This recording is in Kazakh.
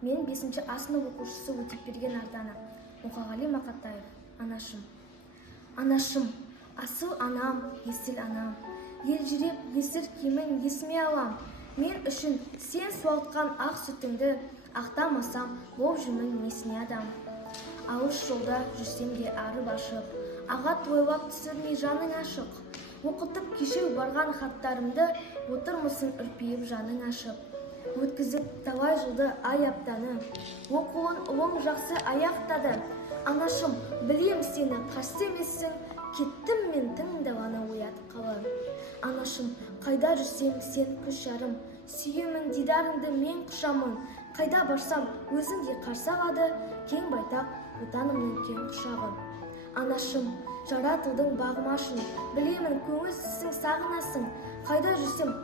Мен 5-ші А сынып оқушысы Өтепберген Ардана. Мұқағали Мақатаев. Анашым. Анашым, асыл анам, есіл анам. Елжіреп, есір кемін есіме алам. Мен үшін сен суалтқан ақ сүтіңді ақтамасам, боп жүрмін несіне адам. Алыс жолда жүрсем де арып ашып, ағат ойлап түсірмей жаның ашық. Оқытып кешеу барған хаттарымды, отырмысың үрпейіп жаның ашып. Өткізіп талай жылды ай аптаны, оқуын ұлым жақсы аяқтады. Анашым, білем сені қарсы емессің, кеттім мен тың даланы оятқалы. Анашым, қайда жүрсең сен күш жарым, сүйемін дидарыңды мен құшамын. Қайда барсам өзіңдей қарсы алады, кең байтақ отанымның кең құшағы. Анашым, жаратылдың бағымашын, білемін көңілсізсің сағынасың. Қайда жүрсем